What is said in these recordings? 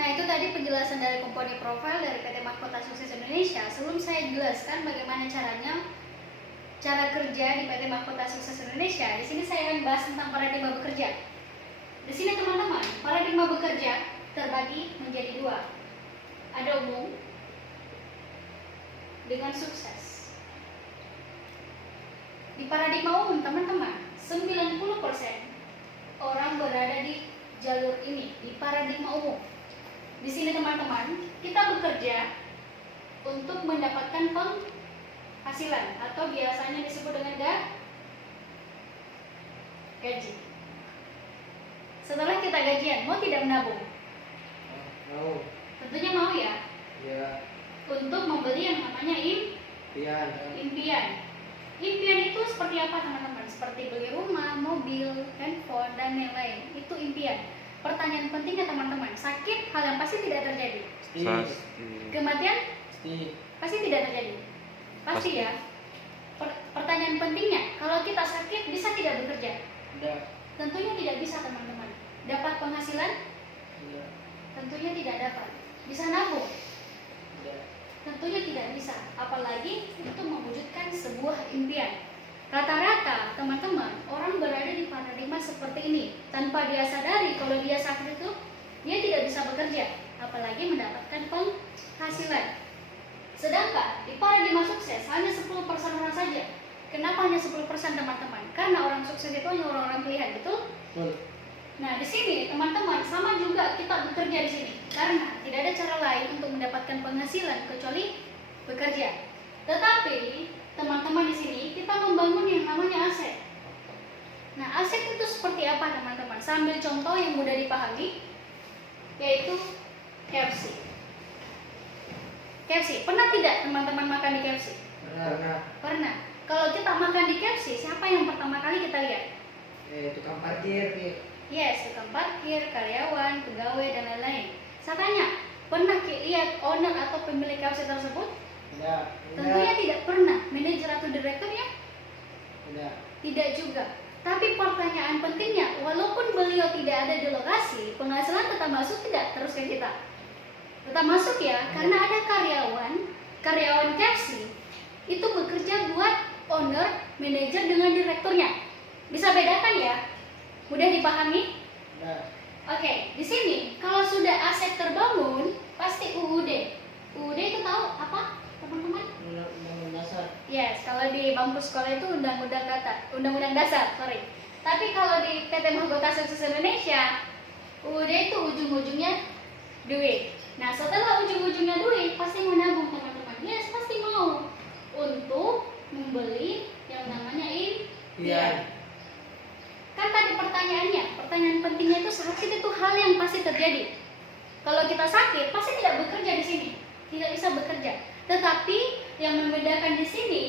Nah, itu tadi penjelasan dari company profile dari PT Mahkota Sukses Indonesia. Sebelum saya jelaskan bagaimana cara kerja di PT Mahkota Sukses Indonesia, di sini saya akan bahas tentang paradigma bekerja. Di sini teman-teman, paradigma bekerja terbagi menjadi dua. Ada umum dengan sukses. Di paradigma umum teman-teman, 90% orang berada di jalur ini, di paradigma umum. Di sini teman-teman, kita bekerja untuk mendapatkan penghasilan atau biasanya disebut dengan gaji. Setelah kita gajian, mau tidak menabung? Mau. Tentunya mau ya. Ya. Untuk membeli yang namanya impian. Impian itu seperti apa teman-teman? Seperti beli rumah, mobil, handphone, dan lain-lain. Itu impian. Pertanyaan pentingnya teman-teman, sakit hal yang pasti tidak terjadi. Kematian pasti tidak terjadi. Pasti ya. Pertanyaan pentingnya, kalau kita sakit bisa tidak bekerja? Tidak. Tentunya tidak bisa teman-teman. Dapat penghasilan? Tidak. Tentunya tidak dapat. Bisa nabung? Tidak. Tentunya tidak bisa. Apalagi untuk mewujudkan sebuah impian. Rata-rata teman-teman orang berada di paradigma seperti ini tanpa dia sadari kalau dia sakit itu dia tidak bisa bekerja, apalagi mendapatkan penghasilan. Sedangkan di paradigma sukses hanya 10% orang saja. Kenapa hanya 10% teman-teman? Karena orang sukses itu hanya orang-orang pilihan, betul? Betul. Nah, di sini teman-teman sama juga kita bekerja di sini karena tidak ada cara lain untuk mendapatkan penghasilan kecuali bekerja. Tetapi teman-teman di sini kita membangun yang namanya aset. Nah, aset itu seperti apa teman-teman? Sambil contoh yang mudah dipahami, yaitu KFC. KFC, pernah tidak teman-teman makan di KFC? Pernah. Kalau kita makan di KFC, siapa yang pertama kali kita lihat? Tukang parkir. Yes, tukang parkir, karyawan, pegawai, dan lain-lain. Saya tanya, pernah lihat owner atau pemilik KFC tersebut? Tidak. Tentunya tidak pernah. Manajer atau direkturnya? Tidak. Tidak juga. Tapi pertanyaan pentingnya, walaupun beliau tidak ada di lokasi, penghasilan tetap masuk tidak terus ke kita? Tetap masuk ya, karena ada karyawan KFC itu bekerja buat owner, manajer dengan direkturnya. Bisa bedakan ya? Mudah dipahami? Tidak. Oke, di sini kalau sudah aset terbangun, pasti UUD. UUD itu tahu apa, teman-teman? Undang-undang dasar. Yes, kalau di bangku sekolah itu undang-undang dasar, sorry. Tapi kalau di PT Mahkota Sukses Indonesia, UUD itu ujung-ujungnya duit. Nah, setelah ujung-ujungnya duit, pasti mau nabung teman-teman. Yes, pasti mau untuk membeli yang namanya impian. Kan tadi pertanyaan pentingnya itu sakit itu hal yang pasti terjadi. Kalau kita sakit, pasti tidak bekerja di sini, tidak bisa bekerja. Tetapi yang membedakan di sini,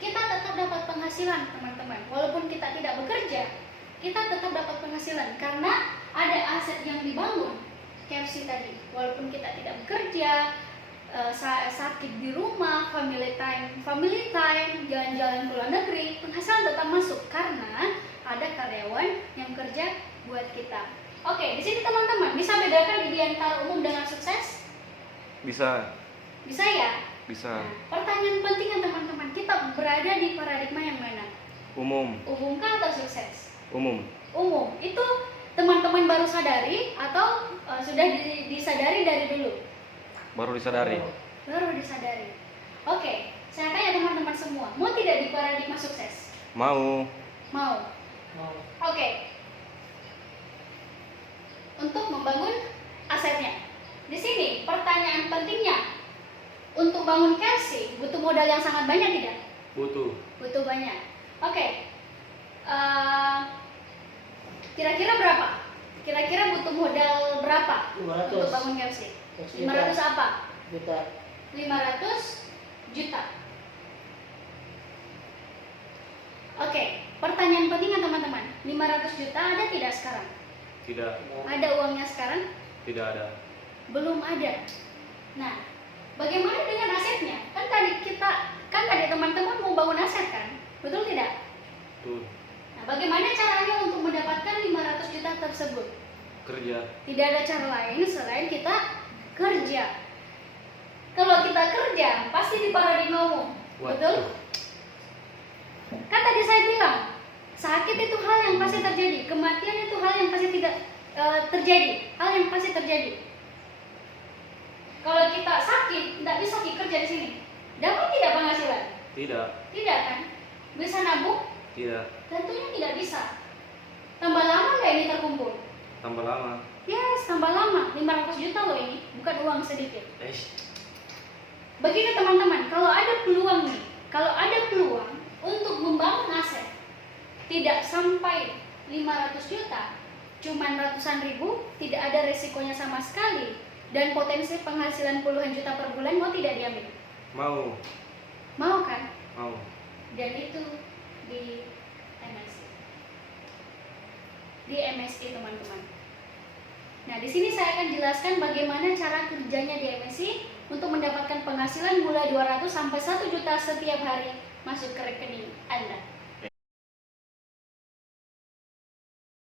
kita tetap dapat penghasilan, teman-teman. Walaupun kita tidak bekerja, kita tetap dapat penghasilan karena ada aset yang dibangun. KFC tadi, walaupun kita tidak bekerja, sakit di rumah, family time, jalan-jalan ke luar negeri, penghasilan tetap masuk karena ada karyawan yang kerja buat kita. Oke, di sini teman-teman bisa bedakan di antara umum dengan sukses? Bisa. Bisa ya? Bisa. Nah, pertanyaan pentingnya teman-teman, kita berada di paradigma yang mana? Umum. Umum kah atau sukses? Umum. Umum. Itu teman-teman baru sadari atau sudah disadari dari dulu? Baru disadari. Baru disadari. Oke, saya tanya teman-teman semua, mau tidak di paradigma sukses? Mau. Mau. Oke. Untuk membangun asetnya. Di sini pertanyaan pentingnya, untuk bangun KFC butuh modal yang sangat banyak tidak? Butuh. Butuh banyak. Oke. Kira-kira berapa? Kira-kira butuh modal berapa 500. untuk bangun KFC? 500 apa? Juta. 500 juta. Oke, pertanyaan pentingnya teman-teman, 500 juta ada tidak sekarang? Tidak. Ada uangnya sekarang? Tidak ada. Belum ada. Nah, bagaimana dengan asetnya? Kan tadi teman-teman mau bangun aset kan? Betul tidak? Betul. Nah, bagaimana caranya untuk mendapatkan 500 juta tersebut? Kerja. Tidak ada cara lain selain kita kerja. Kalau kita kerja, pasti diparahin ngomong. Betul? Kan tadi saya bilang, sakit itu hal yang pasti terjadi, kematian itu hal yang pasti tidak terjadi, hal yang pasti terjadi. Kalau kita sakit, tidak bisa kerja di sini. Dapat tidak penghasilan? Tidak. Tidak kan? Bisa nabung? Tidak. Tentunya tidak bisa. Tambah lama nggak ini terkumpul? Tambah lama. Yes, tambah lama. 500 juta loh ini, bukan uang sedikit. Eh. Begini teman-teman, kalau ada peluang nih, kalau ada peluang untuk membangun aset, tidak sampai 500 juta, cuman ratusan ribu, tidak ada resikonya sama sekali, dan potensi penghasilan puluhan juta per bulan, mau tidak diambil? Mau. Mau kan? Mau. Dan itu di MSI. Di MSI teman-teman. Nah, di sini saya akan jelaskan bagaimana cara kerjanya di MSI untuk mendapatkan penghasilan mulai 200 sampai 1 juta setiap hari masuk ke rekening Anda.